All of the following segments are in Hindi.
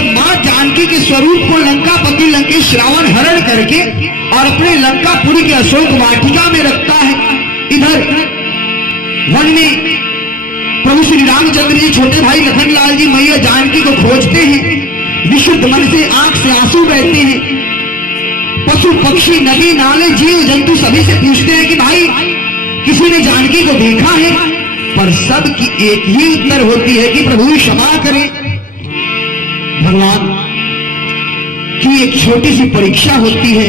जब मां जानकी के स्वरूप को लंकापति लंकेश रावण हरण करके और अपने लंकापुरी के अशोक वाटिका में रखता है, इधर वन में प्रभु श्री रामचंद्र जी छोटे भाई लखनलाल जी मैया जानकी को खोजते हैं। विशुद्ध मन से आंख से आंसू बहते हैं। पशु पक्षी नदी नाले जीव जंतु सभी से पूछते हैं कि भाई किसी ने जानकी को देखा है, पर सबकी एक ही उत्तर होती है कि प्रभु क्षमा करें। भगवान की एक छोटी सी परीक्षा होती है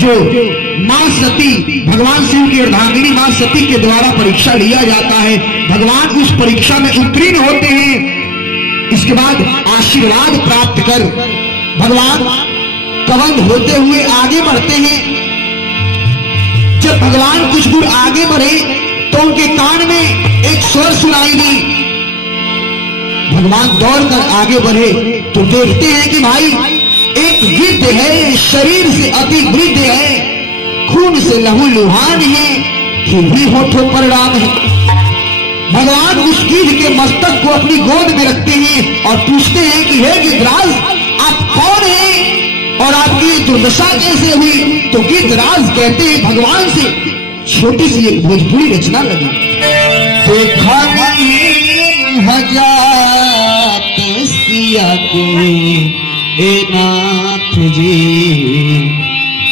जो मां सती, भगवान शिव की अर्धांगिनी मां सती के द्वारा परीक्षा लिया जाता है। भगवान उस परीक्षा में उत्तीर्ण होते हैं। इसके बाद आशीर्वाद प्राप्त कर भगवान कवंध होते हुए आगे बढ़ते हैं। जब भगवान कुछ दूर आगे बढ़े तो उनके कान में एक स्वर सुनाई दी। भगवान दौड़कर आगे बढ़े तो देखते हैं कि भाई एक गिद्ध है, शरीर से अति वृद्ध है, खून से लहूलुहान है, फिर भी होठों पर राम है। भगवान उस गिद्ध के मस्तक को अपनी गोद में रखते हैं और पूछते हैं कि हे गिद्धराज, आप कौन हैं और आपकी दुर्दशा कैसे हुई? तो गिद्धराज कहते हैं भगवान से, छोटी सी एक भोजपुरी रचना लगी। देखा हजात सिया के ए नाथ जी,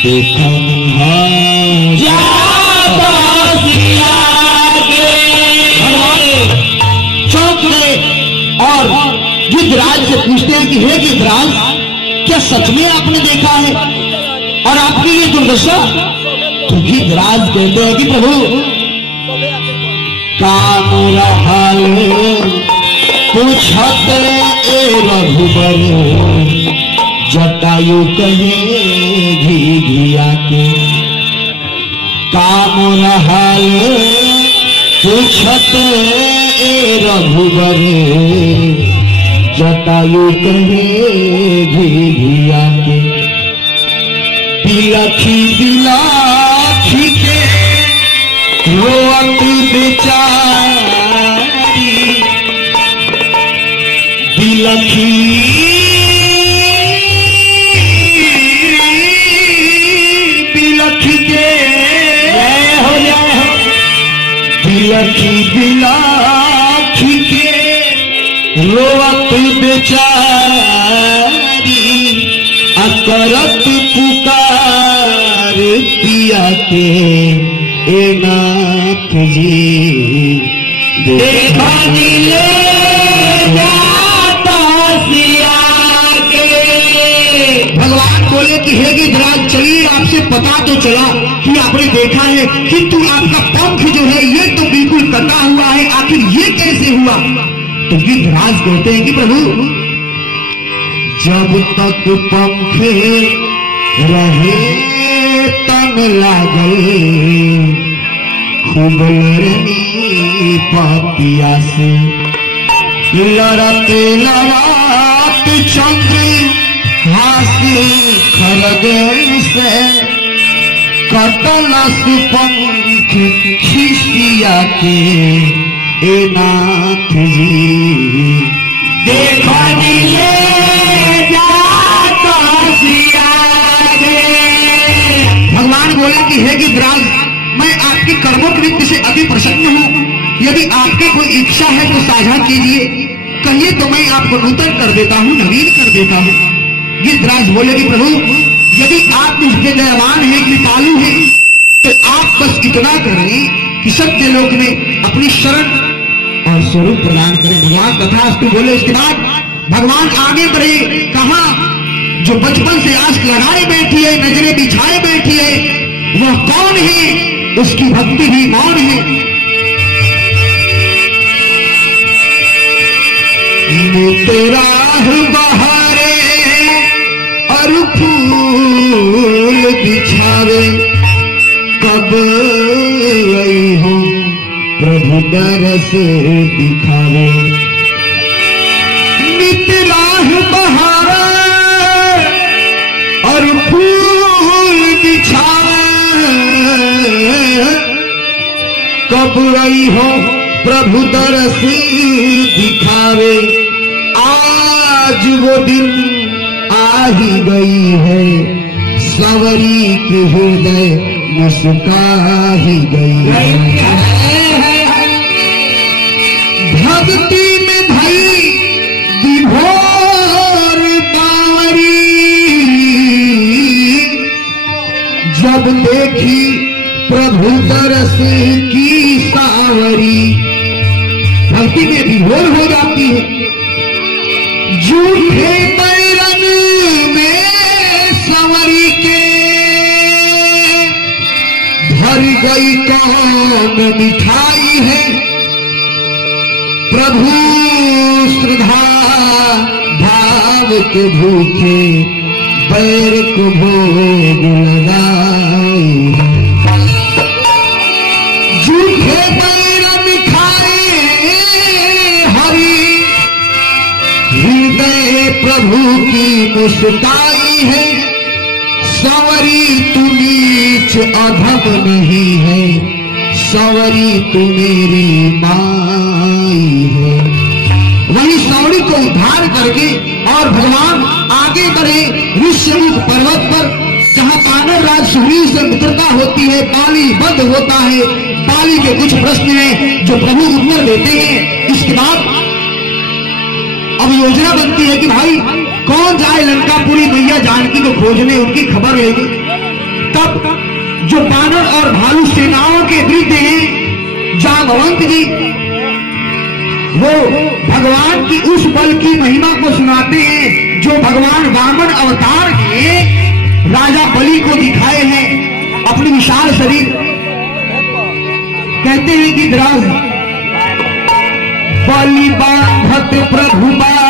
देखा चौंक गए और गिद्धराज से पूछते हैं कि हे गिद्धराज, क्या सच में आपने देखा है और आपकी ये दुर्दशा? तो गिद्धराज कहते हैं कि प्रभु काम रहल पूछत ए रघुबर, जटायु कहे घी घिया के। काम रहल पूछत ए रघुबर, जटायु कहे घी घिया के। बिलखी बिलखी के रोअत बेचारी, बिलखी बिलखी के हो जाए हो, बिलखी बिलखी के रोअत बेचारी, अकरत पुकार पिया के ए नाथ जी, देखा दिले जाता सिया के। भगवान बोले कि हे गिद्धराज, चलिए आपसे पता तो चला कि आपने देखा है, किंतु आपका पंख जो है ये तो बिल्कुल कटा हुआ है, आखिर ये कैसे हुआ? तो गिद्धराज कहते हैं कि प्रभु, जब तक पंखे रहे तन लागल, खूब लड़नी पापिया से, लड़त लड़त चंद्र हास्य खरग से, कटलस पंख खिसिया के ए नाथ जी, देखा दिले जाता सिया गे। भगवान बोले कि हे गिद्धराज, मैं आपके कर्मों से अति प्रसन्न हूँ। यदि आपकी कोई इच्छा है तो साझा कीजिए, कहिए तो मैं आपको नूतन कर देता हूँ, नवीन कर देता हूँ। गिद्धराज बोले कि प्रभु, यदि आप मुझके दयावान हैं, कृपालु हैं, तो आप बस इतना करें कि सत्य लोक में अपनी शरण और स्वरूप प्रदान करें। भगवान तथास्तु बोले। इसके बाद भगवान आगे बढ़े। कहा, जो बचपन से आस लगाए बैठी है, नजरें बिछाए बैठी है, वह कौन है? उसकी भक्ति भी मौन है। तेरा बहारे और फूल बिछावे, कब आई हो प्रभु दरस दिखावे। नितराह बहारे और फूल बिछावे, कब आई हो प्रभु दरस दिखावे। आज आज वो दिन आ ही गई है, सवरी के हृदय मुस्का ही गई है। भक्ति में भई विभोर बावरी, जब देखी प्रभु दरस की सावरी, भक्ति में विभोर हो जाती है। झूठे बैरन में संवरी के, भर गई कौन मिठाई है, प्रभु श्रद्धा भाव के भूखे बैर को भोग लगाई है। झूठे बैरन खाए हरि, हृदय प्रभु की मुस्काई है, संवरी तू नीच अधम नहीं है, संवरी तू मेरी माई है। वही संवरी को उद्धार करके और भगवान आगे बढ़े ऋष्यमुख पर्वत पर, जहां पानव राज सुग्रीव से मित्रता होती है, पाली बंद होता है। पाली के कुछ प्रश्न हैं जो प्रभु उत्तर देते हैं। इसके बाद अब योजना बनती है कि भाई कौन जाए लंकापुरी मैया जानकी को खोजने, उनकी खबर लेंगे। तब जो बानर और भालू सेनाओं के वृद्ध हैं जामवंत जी, वो भगवान की उस बल की महिमा को सुनाते हैं जो भगवान वामन अवतार के राजा बलि को दिखाए हैं अपनी विशाल शरीर। कहते हैं कि द्राज बलि बांधत प्रभु बाढ़ेऊ,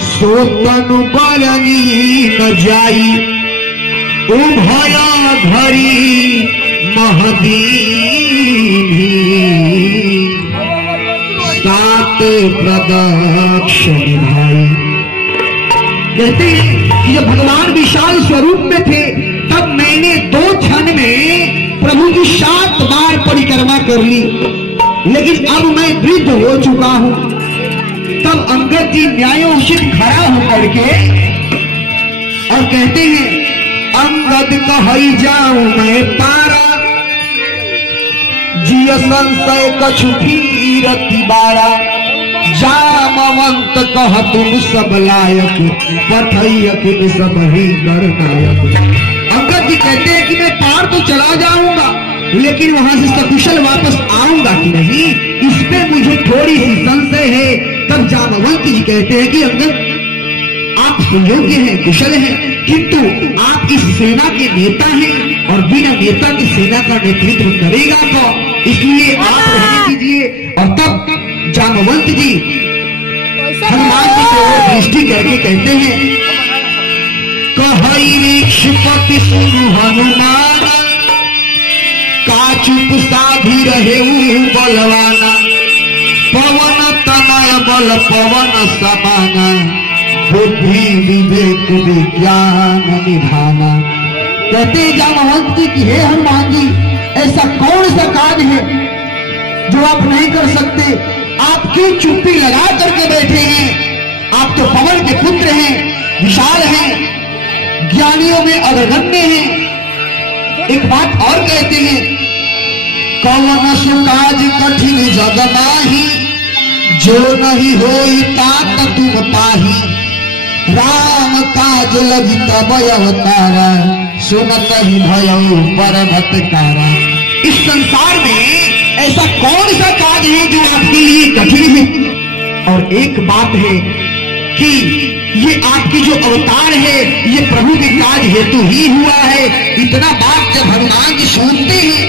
सो तनु बरनी न जाई, उभया धरी महदीनी, सात प्रदक्षिण भाई। कहते हैं कि जब भगवान विशाल स्वरूप में थे तब मैंने 2 क्षण में प्रभु की 7 बार परिक्रमा कर ली, लेकिन अब मैं वृद्ध हो चुका हूं। तब अंगद जी न्यायोचित खड़ा होकर के और कहते हैं, अंगद कहई जाऊं मैं पारा, जिय संशय कछु धीरति बारा, जामवंत कह तुम सब लायक, पठैयक सब ही गणनायक। अंगद जी कहते हैं कि मैं पार तो चला जाऊंगा, लेकिन वहां से सकुशल वापस आऊंगा कि नहीं, इस पे मुझे थोड़ी सी संशय है। तब जामवंत जी कहते हैं कि अंगद आप सुयोग्य हैं, कुशल हैं, किंतु आप इस सेना के नेता हैं और बिना नेता की सेना का नेतृत्व करेगा तो, इसलिए आप रहने दीजिए। और तब जामवंत जी हनुमान जी को दृष्टि करके कहते हैं, कहई ऋक्षपति सुनु हनुमान, का चुप साधी रहे बलवाना, पवन तनय बल पवन समाना, बुद्धि विवेक विज्ञान निधाना। कहते जामवंत जी कि हे हनुमान जी, ऐसा कौन सा कार्य है जो आप नहीं कर सकते? आप क्यों चुप्पी लगा करके बैठे हैं? आप तो पवन के पुत्र हैं, विशाल हैं, ज्ञानियों में अग्रगण्य हैं। एक बात और कहते हैं, कौन सु काज कठिन जग माही, जो नहीं होई तात तुम पाही, राम काज लगी तब अवतारा, सुनत ही भयउ परमतकारा। इस संसार में ऐसा कौन सा काज है जो आपके लिए कठिन है? और एक बात है कि ये आपकी जो अवतार है ये प्रभु के काज हेतु ही हुआ है। इतना बात जब हनुमान जी सुनते हैं,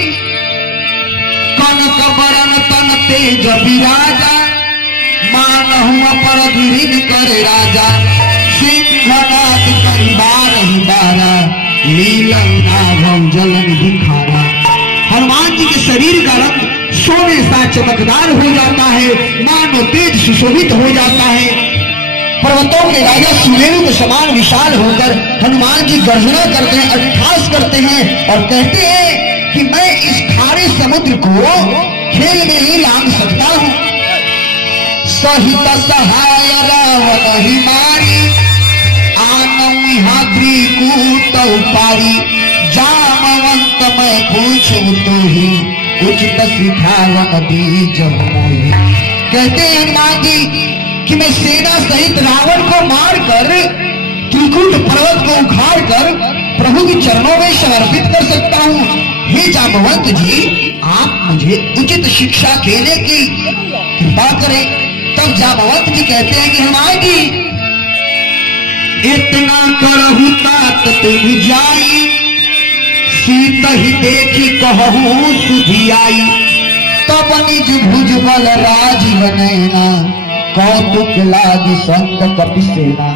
कनक बरन तन तेज विराजा, मानहु पर गिरिन करे राजा, सिंहनाद करी बारहि बारा, लीलन जलन दिखारा। हनुमान जी के शरीर का रंग सोने सा चमकदार हो जाता है, मानो तेज सुशोभित हो जाता है। पर्वतों के राजा सुमेरु के समान विशाल होकर हनुमान जी गर्जना करते हैं, अट्ठास करते हैं और कहते हैं कि मैं इस खारे समुद्र को खेल में ही लांग सकता हूं। सहित सहाय रावण ही मारी, आनऊ हाथी कूट पारी, जामवंत मैं पूछूं तो ही उचित सिखावन बीज मोहि। कहते हैं मां जी कि मैं सेना सहित रावण को मारकर त्रिकुट पर्वत को उखाड़ कर प्रभु के चरणों में समर्पित कर सकता हूं। हे जाम्बवंत जी, आप मुझे उचित शिक्षा देने की कृपा करें। तब जाम्बवंत जी कहते हैं कि हनुमान जी, इतना करहु तात तुम जाई, सीत ही देखी कहूं सुधी आई, तब निज भुज बल राजीव नैना, कौतुक लागी संत कपिसेना।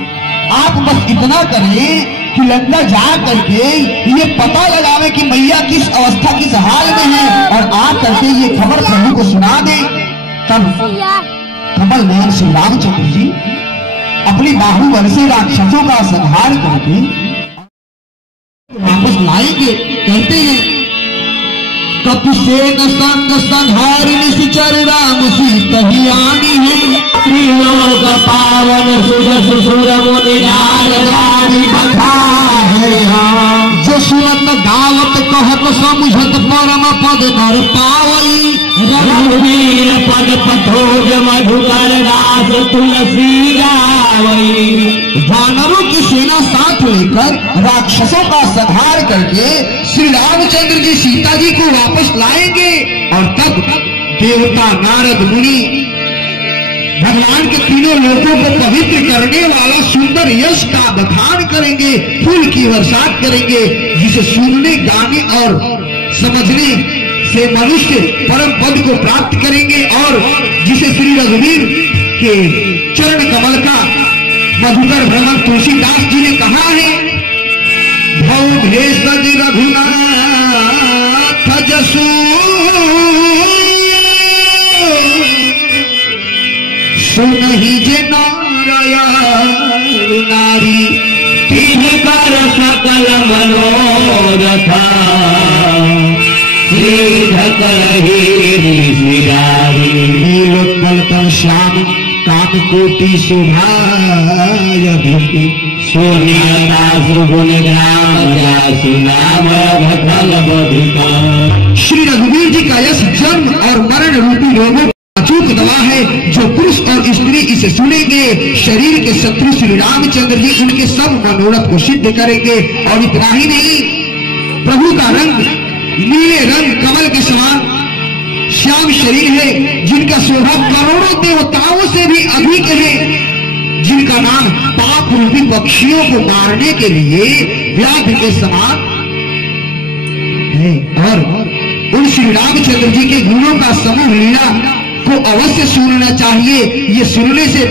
आप बस इतना करें कि लंका जा करके ये पता लगावे कि मैया किस अवस्था किस हाल में है, और आ करके ये खबर प्रभु को सुना दे। तब कमल नयन श्री रामचंद्र जी अपनी बाहुबल से राक्षसों का संहार करके वापस लाएंगे। कहते हैं कपिसेन संग संहार निश्चर राम सीतहि आनी है, त्रिलोक पावन सुजस सुर मुनि नारदादि बखाए। जो सुनत गावत कहत समुझत परम पद नर पावई, रघुवीर पद पथोज मधुकर दास तुलसी गावई। वानरों की सेना साथ लेकर राक्षसों का संहार करके श्री रामचंद्र जी सीता जी को वापस लाएंगे, और तब देवता नारद मुनि भगवान के तीनों लोगों को पवित्र करने वाला सुंदर यश का बखान करेंगे, फूल की बरसात करेंगे, जिसे सुनने गाने और समझने से मनुष्य परम पद को प्राप्त करेंगे, और जिसे श्री रघुवीर के चरण कमल का मधुकर भ्रमण तुलसीदास जी ने कहा है, भव भेषज रघुनाथ जसु सुनहि जे नारी, तिनकर सकल मनोरथा, सिद्ध करहि ऋषिरारी। नीलोत्पल तन श्याम काम कोटि शोभायधि, सोनियता सुगुण ग्राम सुनाम भखल बधिका। श्री रघुवीर जी का यश जन्म और मरण रूपी रोगों अचूक दवा है। जो पुरुष और स्त्री इसे सुनेंगे, शरीर के शत्रु श्री रामचंद्र जी उनके सब मनोरथ को सिद्ध करेंगे। और इतना ही नहीं, प्रभु का रंग नीले रंग कमल के समान श्याम शरीर है, जिनका शोभा करोड़ों देवताओं से भी अधिक है, जिनका नाम पाप रूपी पक्षियों को मारने के लिए व्याध के समान है। और उन श्री रामचंद्र जी के गुणों का समूह लीला को अवश्य सुनना चाहिए। ये सुनने से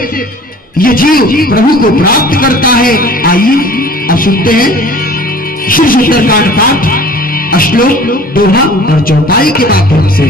ये जीव प्रभु को प्राप्त करता है। आइए अब सुनते हैं श्री सुंदरकांड पाठ, श्लोक, दोहा और चौपाई के माध्यम से।